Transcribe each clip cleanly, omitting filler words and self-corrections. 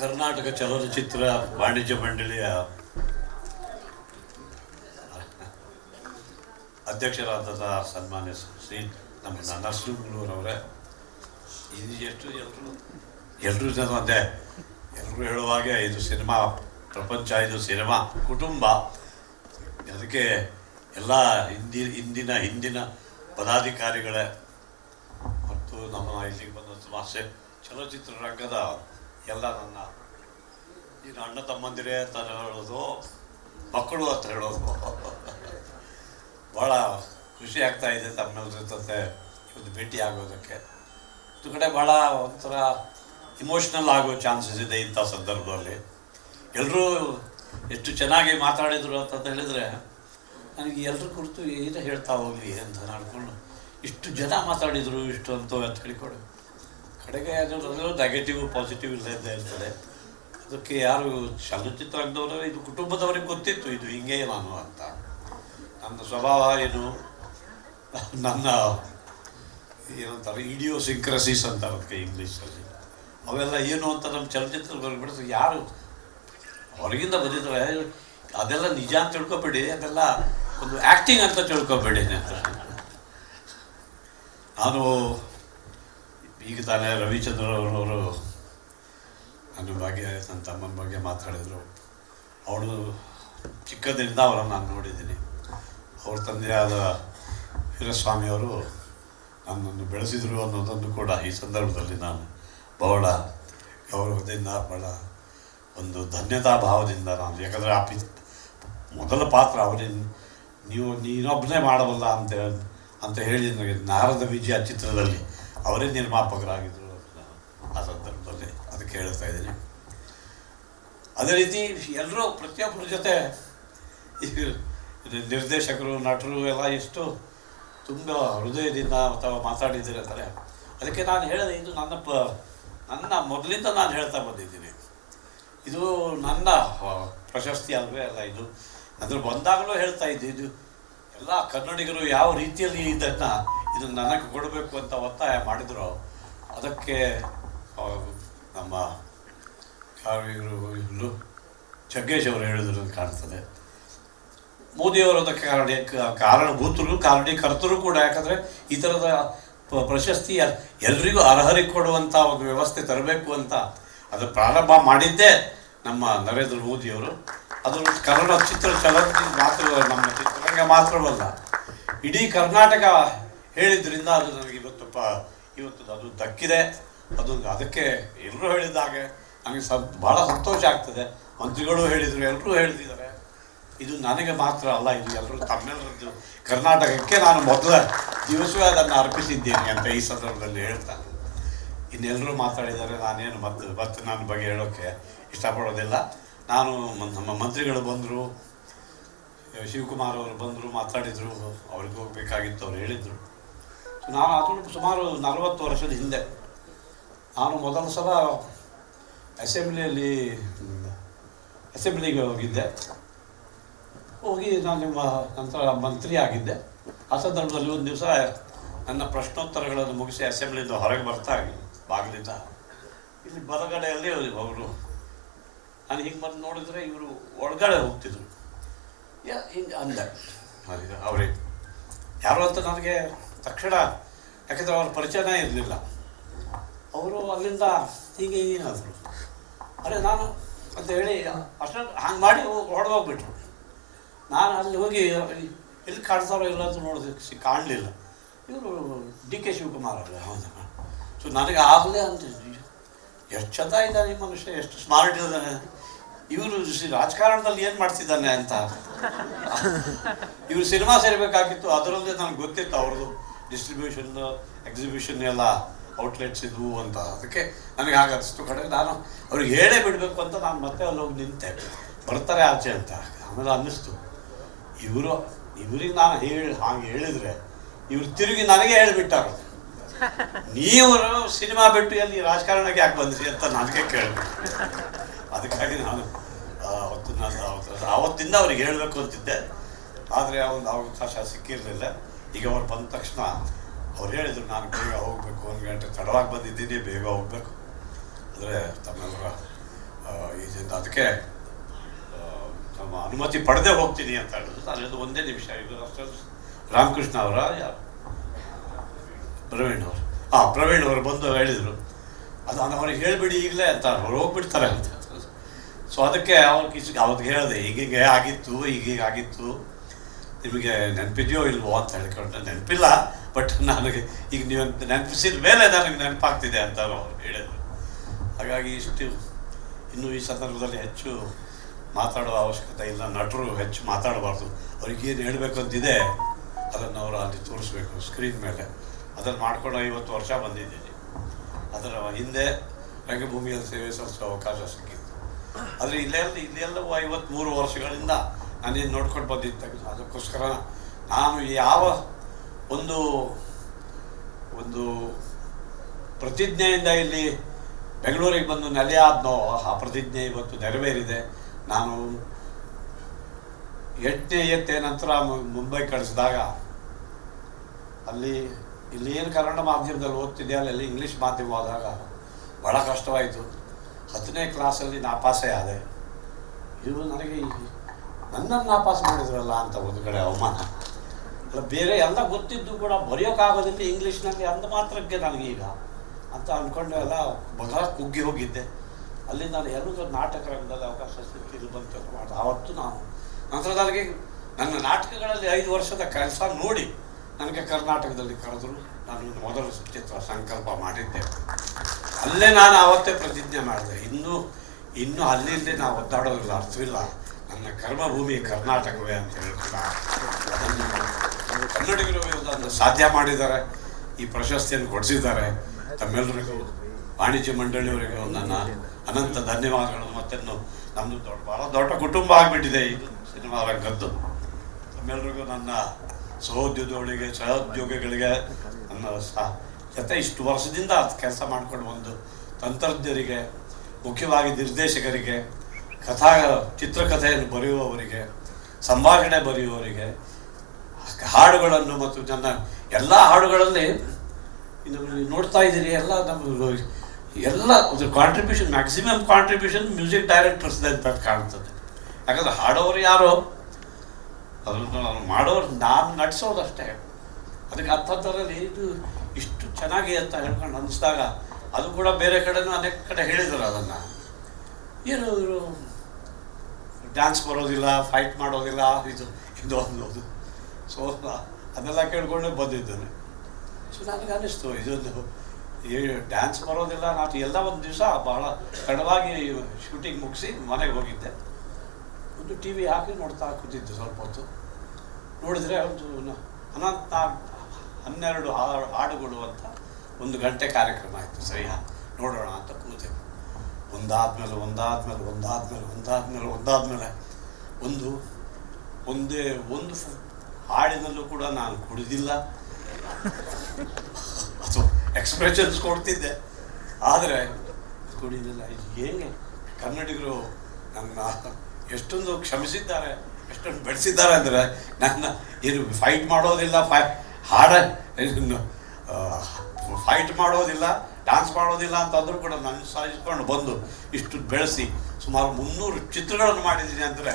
ಕರ್ನಾಟಕ ಚಲನಚಿತ್ರ ವಾಣಿಜ್ಯ ಮಂಡಳಿಯ ಅಧ್ಯಕ್ಷರಾದ ಸನ್ಮಾನ್ಯ ಶ್ರೀ ನಮ್ಮ ನರಸಿಂಹರವರೇ, ಇದು ಎಷ್ಟು ಎಲ್ಲರೂ ಜನ ಅಂದೆ ಎಲ್ಲರೂ ಹೇಳುವಾಗೆ ಇದು ಸಿನಿಮಾ ಪ್ರಪಂಚ, ಇದು ಸಿನಿಮಾ ಕುಟುಂಬ. ಅದಕ್ಕೆ ಎಲ್ಲ ಹಿಂದಿನ ಪದಾಧಿಕಾರಿಗಳೇ ಮತ್ತು ನಮ್ಮ ಇಲ್ಲಿಗೆ ಬಂದ ಚಲನಚಿತ್ರ ರಂಗದ ಎಲ್ಲ ನನ್ನ ಅಣ್ಣ ತಮ್ಮಂದಿರೇ ಅಂತ ಹೇಳೋದು, ಮಕ್ಕಳು ಅಂತ ಹೇಳೋದು. ಭಾಳ ಖುಷಿ ಆಗ್ತಾ ಇದೆ ತಮ್ಮೆಲ್ಲರ ಜೊತೆ ಇವತ್ತು ಭೇಟಿ ಆಗೋದಕ್ಕೆ. ಒಂದು ಕಡೆ ಭಾಳ ಒಂಥರ ಇಮೋಷ್ನಲ್ ಆಗೋ ಚಾನ್ಸಸ್ ಇದೆ ಇಂಥ ಸಂದರ್ಭದಲ್ಲಿ. ಎಲ್ಲರೂ ಎಷ್ಟು ಚೆನ್ನಾಗಿ ಮಾತಾಡಿದರು ಅಂತ ಹೇಳಿದರೆ ನನಗೆ ಎಲ್ಲರ ಕುರಿತು ಏನು ಹೇಳ್ತಾ ಹೋಗಲಿ ಅಂತ ನಡ್ಕೊಂಡು ಇಷ್ಟು ಜನ ಮಾತಾಡಿದರು ಇಷ್ಟು ಅಂತ ಹೇಳಿಕೊಡು. ಕಡೆಗೆ ಅದರಲ್ಲೂ ನೆಗೆಟಿವ್ ಪಾಸಿಟಿವ್ ಇಲ್ಲದೇ ಇರ್ತದೆ. ಅದಕ್ಕೆ ಯಾರು ಚಲನಚಿತ್ರರಂಗದವರು ಇದು ಕುಟುಂಬದವರಿಗೆ ಗೊತ್ತಿತ್ತು ಇದು ಹಿಂಗೆ ನಾನು ಅಂತ. ನನ್ನ ಸ್ವಭಾವ ಏನು, ನನ್ನ ಏನಂತಾರೆ ಇಡಿಯೋಸಿಂಕ್ರಸೀಸ್ ಅಂತ ಅದಕ್ಕೆ ಇಂಗ್ಲೀಷಲ್ಲಿ, ಅವೆಲ್ಲ ಏನು ಅಂತ ನಮ್ಮ ಚಲನಚಿತ್ರದಲ್ಲಿ ಬಿಡಿದ್ರೆ ಯಾರು ಹೊರಗಿಂದ ಬಂದಿದ್ದಾರೆ ಅದೆಲ್ಲ ನಿಜ ಅಂತ ತಿಳ್ಕೊಬೇಡಿ, ಅದೆಲ್ಲ ಒಂದು ಆ್ಯಕ್ಟಿಂಗ್ ಅಂತ ತಿಳ್ಕೊಬೇಡಿ ಅಂತ. ನಾನು ಈಗ ತಾನೇ ರವಿಚಂದ್ರನವರು ನನ್ನ ಬಗ್ಗೆ, ನನ್ನ ತಮ್ಮನ ಬಗ್ಗೆ ಮಾತಾಡಿದರು. ಅವಳು ಚಿಕ್ಕದಿಂದ ಅವರನ್ನು ನಾನು ನೋಡಿದ್ದೀನಿ. ಅವ್ರ ತಂದೆಯಾದ ವೀರಸ್ವಾಮಿಯವರು ನನ್ನನ್ನು ಬೆಳೆಸಿದರು ಅನ್ನೋದನ್ನು ಕೂಡ ಈ ಸಂದರ್ಭದಲ್ಲಿ ನಾನು ಬಹಳ ಗೌರವದಿಂದ, ಬಹಳ ಒಂದು ಧನ್ಯತಾ ಭಾವದಿಂದ ನಾನು, ಯಾಕಂದರೆ ಮೊದಲ ಪಾತ್ರ ಅವರೇ ನೀನೊಬ್ಬನೇ ಮಾಡಬಲ್ಲ ಅಂತ ಹೇಳಿ ನನಗೆ ನಾರದ ವಿಜಯ ಚಿತ್ರದಲ್ಲಿ ಅವರೇ ನಿರ್ಮಾಪಕರಾಗಿದ್ದರು ಆ ಸಂದರ್ಭದಲ್ಲಿ. ಅದಕ್ಕೆ ಹೇಳ್ತಾ ಇದ್ದೀನಿ. ಅದೇ ರೀತಿ ಎಲ್ಲರೂ ಪ್ರತಿಯೊಬ್ಬರ ಜೊತೆ ನಿರ್ದೇಶಕರು, ನಟರು ಎಲ್ಲ ಎಷ್ಟು ತುಂಬ ಹೃದಯದಿಂದ ಅಥವಾ ಮಾತಾಡಿದ್ದೀರಂತಾರೆ. ಅದಕ್ಕೆ ನಾನು ಹೇಳಿದೆ, ಇದು ನನ್ನ ಮೊದಲಿಂದ ನಾನು ಹೇಳ್ತಾ ಬಂದಿದ್ದೀನಿ. ಇದು ನನ್ನ ಪ್ರಶಸ್ತಿ ಅಲ್ವೇ ಅಲ್ಲ, ಇದು ಅದ್ರ ಬಂದಾಗಲೂ ಹೇಳ್ತಾ ಇದ್ದೆ. ಇದು ಎಲ್ಲ ಕನ್ನಡಿಗರು ಯಾವ ರೀತಿಯಲ್ಲಿ ಇದನ್ನು ನನಗೆ ಕೊಡಬೇಕು ಅಂತ ಒತ್ತಾಯ ಮಾಡಿದ್ರು. ಅದಕ್ಕೆ ನಮ್ಮ ಇವರು ಜಗ್ಗೇಶ್ ಅವರು ಹೇಳಿದ್ರು ಕಾಣ್ತದೆ. ಮೋದಿಯವರು ಅದಕ್ಕೆ ಕಾರಣಭೂತರು, ಕಾರಣೀಕರ್ತರು ಕೂಡ. ಯಾಕಂದರೆ ಈ ಥರದ ಪ್ರಶಸ್ತಿ ಎಲ್ರಿಗೂ ಅರ್ಹರಿಗೆ ಕೊಡುವಂಥ ಒಂದು ವ್ಯವಸ್ಥೆ ತರಬೇಕು ಅಂತ ಅದು ಪ್ರಾರಂಭ ಮಾಡಿದ್ದೇ ನಮ್ಮ ನರೇಂದ್ರ ಮೋದಿಯವರು. ಅದು ಕನ್ನಡ ಚಲನಚಿತ್ರ ಮಾತ್ರ, ನಮ್ಮ ಚಿತ್ರರಂಗ ಮಾತ್ರವಲ್ಲ, ಇಡೀ ಕರ್ನಾಟಕ ಹೇಳಿದ್ರಿಂದ ಅದು ನನಗೆ ಇವತ್ತು ಅದು ದಕ್ಕಿದೆ. ಅದಕ್ಕೆ ಎಲ್ಲರೂ ಹೇಳಿದಾಗೆ ನನಗೆ ಭಾಳ ಸಂತೋಷ ಆಗ್ತದೆ. ಮಂತ್ರಿಗಳು ಹೇಳಿದರು, ಎಲ್ಲರೂ ಹೇಳ್ತಿದ್ದಾರೆ. ಇದು ನನಗೆ ಮಾತ್ರ ಅಲ್ಲ, ಇದು ಎಲ್ಲರೂ ತಮ್ಮೆಲ್ಲರದ್ದು ಕರ್ನಾಟಕಕ್ಕೆ ನಾನು ಮೊದಲ ದಿವಸವೇ ಅದನ್ನು ಅರ್ಪಿಸಿದ್ದೇನೆ ಅಂತ ಈ ಸಂದರ್ಭದಲ್ಲಿ ಹೇಳ್ತಾನೆ. ಇನ್ನೆಲ್ಲರೂ ಮಾತಾಡಿದ್ದಾರೆ, ನಾನೇನು ಮತ್ತೆ ನನ್ನ ಬಗ್ಗೆ ಹೇಳೋಕ್ಕೆ ಇಷ್ಟಪಡೋದಿಲ್ಲ. ನಾನು ನಮ್ಮ ಮಂತ್ರಿಗಳು ಬಂದರು, ಶಿವಕುಮಾರ್ ಅವರು ಬಂದರು, ಮಾತಾಡಿದರು. ಅವ್ರಿಗೆ ಹೋಗಬೇಕಾಗಿತ್ತು, ಅವ್ರು ಹೇಳಿದರು. ನಾನು ಅದು ಸುಮಾರು 40 ವರ್ಷದ ಹಿಂದೆ ನಾನು ಮೊದಲ ಸಲ ಅಸೆಂಬ್ಲಿಗೆ ಹೋಗಿದ್ದೆ. ಹೋಗಿ ನಾನು ನಂತರ ಮಂತ್ರಿ ಆಗಿದ್ದೆ. ಆ ಸಂದರ್ಭದಲ್ಲಿ ಒಂದು ದಿವಸ ನನ್ನ ಪ್ರಶ್ನೋತ್ತರಗಳನ್ನು ಮುಗಿಸಿ ಅಸೆಂಬ್ಲಿಯಿಂದ ಹೊರಗೆ ಬರ್ತಾ ಬಾಗಿಲಿಂದ ಇಲ್ಲಿ ಬಲಗಡೆಯಲ್ಲಿ ಅವರು, ನಾನು ಹಿಂಗೆ ಬಂದು ನೋಡಿದರೆ ಇವರು ಒಳಗಡೆ ಹೋಗ್ತಿದ್ರು. ಹಿಂಗೆ ಅಂದೆ ಅವ್ರಿಗೆ ಯಾರು ಅಂತ ನನಗೆ ತಕ್ಷಣ, ಯಾಕೆಂದರೆ ಅವ್ರ ಪರಿಚಯನೇ ಇರಲಿಲ್ಲ. ಅವರು ಅಲ್ಲಿಂದ ಹೀಗೆ ಏನಾದರು, ಅರೆ ನಾನು ಅಂತ ಹೇಳಿ ಅಷ್ಟೊಂದು ಹಂಗೆ ಮಾಡಿ ಹೊಡೆದೋಗ್ಬಿಟ್ರು. ನಾನು ಅಲ್ಲಿ ಹೋಗಿ ಎಲ್ಲಿ ಕಾಣ್ತಾರೋ ಇಲ್ಲ ಅಂತ ನೋಡೋದಕ್ಕೆ ಕಾಣಲಿಲ್ಲ. ಇವರು DK ಶಿವಕುಮಾರ್ ಅಲ್ಲ. ಹೌದಾ? ಸೊ ನನಗೆ ಆಗಲೇ ಅಂತಿದ್ವಿ, ಎಷ್ಟು ಚಂದ ಇದ್ದಾನೆ ಈ ಮನುಷ್ಯ, ಎಷ್ಟು ಸ್ಮಾರ್ಟ್ ಇದ್ದಾನೆ, ಇವರು ರಾಜಕಾರಣದಲ್ಲಿ ಏನು ಮಾಡ್ತಿದ್ದಾನೆ ಅಂತ. ಇವರು ಸಿನಿಮಾ ಸೇರಬೇಕಾಗಿತ್ತು, ಅದರಲ್ಲೇ ನನಗೆ ಗೊತ್ತಿತ್ತು ಅವ್ರದ್ದು ಡಿಸ್ಟ್ರಿಬ್ಯೂಷನ್, ಎಕ್ಸಿಬಿಷನ್ ಎಲ್ಲ ಔಟ್ಲೆಟ್ಸ್ ಇದ್ವು ಅಂತ. ಅದಕ್ಕೆ ನನಗೆ ಹಾಗೆ ಅನಿಸ್ತು. ಕಡೆ ನಾನು ಅವ್ರಿಗೆ ಹೇಳೇ ಬಿಡಬೇಕು ಅಂತ ನಾನು ಮತ್ತೆ ಅಲ್ಲಿ ಹೋಗಿ ನಿಂತೆ, ಬರ್ತಾರೆ ಆಚೆ ಅಂತ. ಆಮೇಲೆ ಅನ್ನಿಸ್ತು, ಇವರಿಗೆ ನಾನು ಹಾಗೆ ಹೇಳಿದರೆ ಇವರು ತಿರುಗಿ ನನಗೆ ಹೇಳಿಬಿಟ್ಟಾರು, ನೀವರು ಸಿನಿಮಾ ಬಿಟ್ಟು ಎಲ್ಲಿ ರಾಜಕಾರಣಕ್ಕೆ ಯಾಕೆ ಬಂದ್ರಿ ಅಂತ ನನಗೆ ಕೇಳಬೇಕು. ಅದಕ್ಕಾಗಿ ನಾನು ಆವತ್ತಿಂದ ಅವ್ರಿಗೆ ಹೇಳಬೇಕು ಅಂತಿದ್ದೆ. ಆದರೆ ಒಂದು ಅವಕಾಶ ಸಿಕ್ಕಿರಲಿಲ್ಲ. ಈಗ ಅವ್ರು ಬಂದ ತಕ್ಷಣ ಅವ್ರು ಹೇಳಿದರು, ನಾನು ಬೇಗ ಹೋಗಬೇಕು, 1 ಗಂಟೆ ತಡವಾಗಿ ಬಂದಿದ್ದೀನಿ, ಬೇಗ ಹೋಗಬೇಕು. ಆದರೆ ತಮ್ಮೆಲ್ಲರ ಮಾಡೋದಕ್ಕೆ ನಮ್ಮ ಅನುಮತಿ ಪಡೆದೇ ಹೋಗ್ತೀನಿ ಅಂತ ಹೇಳಿದ್ರು. ಅಲ್ಲದು ಒಂದೇ ನಿಮಿಷ ಇದು ರಾಮಕೃಷ್ಣ ಅವರ ಯಾರು ಪ್ರವೀಣ್ ಅವರು ಪ್ರವೀಣ್ ಅವರು ಬಂದು ಹೇಳಿದರು, ಅದು ಅವ್ರಿಗೆ ಹೇಳಿಬಿಡಿ ಈಗಲೇ ಅಂತ, ಅವ್ರು ಹೋಗ್ಬಿಡ್ತಾರೆ ಅಂತ. ಸೊ ಅದಕ್ಕೆ ಅವ್ರಿಗೆ ಹೇಳಿದೆ, ಹೀಗೀಗೆ ಆಗಿತ್ತು, ಹೀಗೀಗೆ ಆಗಿತ್ತು, ನಿಮಗೆ ನೆನಪಿದೆಯೋ ಇಲ್ವೋ ಅಂತ ಹೇಳ್ಕೊಂಡ್ರೆ, ನೆನಪಿಲ್ಲ ಬಟ್ ನನಗೆ ಈಗ ನೀವು ನೆನಪಿಸಿದ ಮೇಲೆ ನನಗೆ ನೆನಪಾಗ್ತಿದೆ ಅಂತ ಅವ್ರು ಹೇಳಿದರು. ಹಾಗಾಗಿ ಇನ್ನೂ ಈ ಸಂದರ್ಭದಲ್ಲಿ ಹೆಚ್ಚು ಮಾತಾಡುವ ಅವಶ್ಯಕತೆ ಇಲ್ಲ. ನಟರು ಹೆಚ್ಚು ಮಾತಾಡಬಾರ್ದು. ಅವ್ರಿಗೇನು ಹೇಳಬೇಕಂತಿದೆ ಅದನ್ನು ಅವರು ಅಲ್ಲಿ ತೋರಿಸ್ಬೇಕು ಸ್ಕ್ರೀನ್ ಮೇಲೆ. ಅದನ್ನು ಮಾಡ್ಕೊಂಡು 50 ವರ್ಷ ಬಂದಿದ್ದೀನಿ. ಅದರ ಹಿಂದೆ ರಂಗಭೂಮಿಯಲ್ಲಿ ಸೇವೆ ಸಲ್ಲಿಸುವ ಅವಕಾಶ ಸಿಕ್ಕಿತ್ತು. ಆದರೆ ಇಲ್ಲೆಲ್ಲವೂ 53 ವರ್ಷಗಳಿಂದ ನಾನೇನು ನೋಡ್ಕೊಂಡು ಬಂದಿದ್ದ. ಅದಕ್ಕೋಸ್ಕರ ನಾನು ಯಾವ ಒಂದು ಪ್ರತಿಜ್ಞೆಯಿಂದ ಇಲ್ಲಿ ಬೆಂಗಳೂರಿಗೆ ಬಂದು ನೆಲೆಯಾದ್ನೋ ಆ ಪ್ರತಿಜ್ಞೆ ಇವತ್ತು ನೆರವೇರಿದೆ. ನಾನು 8ನೇ ನಂತರ ಮುಂಬೈ ಕಳಿಸಿದಾಗ ಇಲ್ಲಿ ಏನು ಕನ್ನಡ ಮಾಧ್ಯಮದಲ್ಲಿ ಓದ್ತಿದ್ದೆ, ಅಲ್ಲಿ ಇಂಗ್ಲೀಷ್ ಮಾಧ್ಯಮವಾದಾಗ ಭಾಳ ಕಷ್ಟವಾಯಿತು. 10ನೇ ಕ್ಲಾಸಲ್ಲಿ ನಾಪಾಸೇ ಆದೆ. ಇದು ನನಗೆ ನನ್ನನ್ನು ನಾಪಾಸ್ ಮಾಡಿದ್ರಲ್ಲ ಅಂತ ಒಂದು ಕಡೆ ಅವಮಾನ. ಅಲ್ಲ, ಬೇರೆ ಎಲ್ಲ ಗೊತ್ತಿದ್ದು ಕೂಡ ಬರೆಯೋಕ್ಕಾಗೋದಿಲ್ಲ ಇಂಗ್ಲೀಷ್ನಲ್ಲಿ ಅಂದ ಮಾತ್ರಕ್ಕೆ ನನಗೀಗ ಅಂತ ಅಂದ್ಕೊಂಡು ಎಲ್ಲ ಬಹಳ ಕುಗ್ಗಿ ಹೋಗಿದ್ದೆ. ಅಲ್ಲಿ ನಾನು ಎಲ್ಲರೂ ನಾಟಕ ರಂಗದಲ್ಲಿ ಅವಕಾಶ ಸಿಕ್ಕಿದ್ದು ಬಂತು ಮಾಡಿದೆ. ಆವತ್ತು ನಾನು ನಂತರ ನನಗೆ ನನ್ನ ನಾಟಕಗಳಲ್ಲಿ 5 ವರ್ಷದ ಕೆಲಸ ನೋಡಿ ನನಗೆ ಕರ್ನಾಟಕದಲ್ಲಿ ಕರೆದ್ರು. ನಾನು ಮೊದಲು ಚಿತ್ರ ಸಂಕಲ್ಪ ಮಾಡಿದ್ದೆ. ಅಲ್ಲೇ ನಾನು ಆವತ್ತೇ ಪ್ರತಿಜ್ಞೆ ಮಾಡಿದೆ, ಇನ್ನೂ ಅಲ್ಲಿಂದ ನಾವು ಒದ್ದಾಡೋದಿಲ್ಲ, ಅರ್ಥವಿಲ್ಲ, ನನ್ನ ಕರ್ಮಭೂಮಿ ಕರ್ನಾಟಕವೇ ಅಂತ ಹೇಳ್ಕೊಂಡು ಅದನ್ನು ಕನ್ನಡಿಗರು ಅದನ್ನು ಸಾಧ್ಯ ಮಾಡಿದ್ದಾರೆ. ಈ ಪ್ರಶಸ್ತಿಯನ್ನು ಕೊಡಿಸಿದ್ದಾರೆ. ತಮ್ಮೆಲ್ಲರಿಗೂ ವಾಣಿಜ್ಯ ಮಂಡಳಿಯವರಿಗೂ ನನ್ನ ಅನಂತ ಧನ್ಯವಾದಗಳು. ಮತ್ತು ನಮ್ಮದು ಭಾಳ ದೊಡ್ಡ ಕುಟುಂಬ ಆಗಿಬಿಟ್ಟಿದೆ ಇದು ಸಿನಿಮಾ ರಂಗದ್ದು. ತಮ್ಮೆಲ್ಲರಿಗೂ ನನ್ನ ಸಹೋದ್ಯೋಗಿಗಳಿಗೆ ನನ್ನ ಜೊತೆ ಇಷ್ಟು ವರ್ಷದಿಂದ ಕೆಲಸ ಮಾಡ್ಕೊಂಡು ಬಂದು ತಂತ್ರಜ್ಞರಿಗೆ, ಮುಖ್ಯವಾಗಿ ನಿರ್ದೇಶಕರಿಗೆ, ಚಿತ್ರಕಥೆಯನ್ನು ಬರೆಯುವವರಿಗೆ, ಸಂಭಾಷಣೆ ಬರೆಯುವವರಿಗೆ, ಹಾಡುಗಳನ್ನು ಮತ್ತು ನನ್ನ ಎಲ್ಲ ಹಾಡುಗಳಲ್ಲಿ ನೋಡ್ತಾ ಇದ್ದೀರಿ ಎಲ್ಲ ಎಲ್ಲ ಒಂದು contribution, maximum contribution music directors ಅಂತ ಕಾಣ್ತದೆ. ಯಾಕಂದರೆ ಹಾಡೋರು ಯಾರೋ, ಅದನ್ನು ನಾನು ಮಾಡೋರು, ನಾನು ನಟಿಸೋದಷ್ಟೇ. ಅದಕ್ಕೆ ಅಂಥದ್ರಲ್ಲಿ ಇದು ಇಷ್ಟು ಚೆನ್ನಾಗಿ ಅಂತ ಹೇಳ್ಕೊಂಡು ಅನ್ನಿಸ್ದಾಗ ಅದು ಕೂಡ ಬೇರೆ ಕಡೆನೂ ಅನೇಕ ಕಡೆ ಹೇಳಿದರು ಅದನ್ನು. ಏನು ಡ್ಯಾನ್ಸ್ ಬರೋದಿಲ್ಲ, ಫೈಟ್ ಮಾಡೋದಿಲ್ಲ, ಇದು ಅನ್ನೋದು. ಸೊ ಅದೆಲ್ಲ ಕೇಳ್ಕೊಂಡೇ ಬಂದಿದ್ದೇನೆ. ಸೊ ನನಗೆ ಅನ್ನಿಸ್ತು ಇದೊಂದು ಡ್ಯಾನ್ಸ್ ಬರೋದಿಲ್ಲ. ನಾನು ಎಲ್ಲ ಒಂದು ದಿವಸ ಬಹಳ ತಡವಾಗಿ ಶೂಟಿಂಗ್ ಮುಗಿಸಿ ಮನೆಗೆ ಹೋಗಿದ್ದೆ. ಒಂದು ಟಿ ವಿ ಹಾಕಿ ನೋಡ್ತಾ ಕೂತಿದ್ದೆ. ಸ್ವಲ್ಪ ಹೊತ್ತು ನೋಡಿದರೆ ಒಂದು 12 ಹಾಡುಗಳು ಅಂತ 1 ಗಂಟೆ ಕಾರ್ಯಕ್ರಮ ಆಯಿತು. ಸರಿ, ನೋಡೋಣ ಅಂತ ಕೂತೆ. ಒಂದಾದ್ಮೇಲೆ ಒಂದು ಹಾಡಿನಲ್ಲೂ ಕೂಡ ನಾನು ಕುಡಿದಿಲ್ಲ. ಅದು ಎಕ್ಸ್ಪ್ರೆಷನ್ಸ್ ಕೊಡ್ತಿದ್ದೆ, ಆದರೆ ಕುಡಿದಿಲ್ಲ. ಹೇಗೆ ಕನ್ನಡಿಗರು ನನ್ನ ಎಷ್ಟೊಂದು ಕ್ಷಮಿಸಿದ್ದಾರೆ, ಎಷ್ಟೊಂದು ಬೆಳೆಸಿದ್ದಾರೆ ಅಂದರೆ, ನನ್ನ ಏನು ಫೈಟ್ ಮಾಡೋದಿಲ್ಲ, ಫೈಟ್ ಮಾಡೋದಿಲ್ಲ, ಡ್ಯಾನ್ಸ್ ಮಾಡೋದಿಲ್ಲ ಅಂತಂದ್ರೂ ಕೂಡ ನನ್ನ ಸಹಿಸ್ಕೊಂಡು ಬಂದು ಇಷ್ಟು ಬೆಳೆಸಿ ಸುಮಾರು 300 ಚಿತ್ರಗಳನ್ನು ಮಾಡಿದ್ದೀನಿ ಅಂದರೆ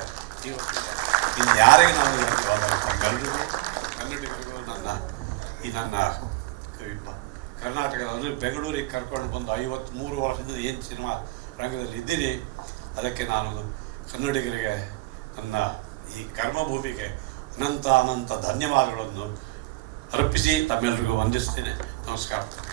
ಇನ್ನು ಯಾರಿಗೆ ನಾವು ಎಲ್ಲರಿಗೂ ಕನ್ನಡಿಗರಿಗೂ ನನ್ನ ಕರ್ನಾಟಕದ ಅಂದರೆ ಬೆಂಗಳೂರಿಗೆ ಕರ್ಕೊಂಡು ಬಂದು 53 ವರ್ಷದಿಂದ ಏನು ಸಿನಿಮಾ ರಂಗದಲ್ಲಿ ಇದ್ದೀನಿ, ಅದಕ್ಕೆ ನಾನು ಕನ್ನಡಿಗರಿಗೆ ನನ್ನ ಈ ಕರ್ಮಭೂಮಿಗೆ ಅನಂತ ಧನ್ಯವಾದಗಳನ್ನು ಅರ್ಪಿಸಿ ತಮ್ಮೆಲ್ಲರಿಗೂ ವಂದಿಸ್ತೇನೆ. ನಮಸ್ಕಾರ.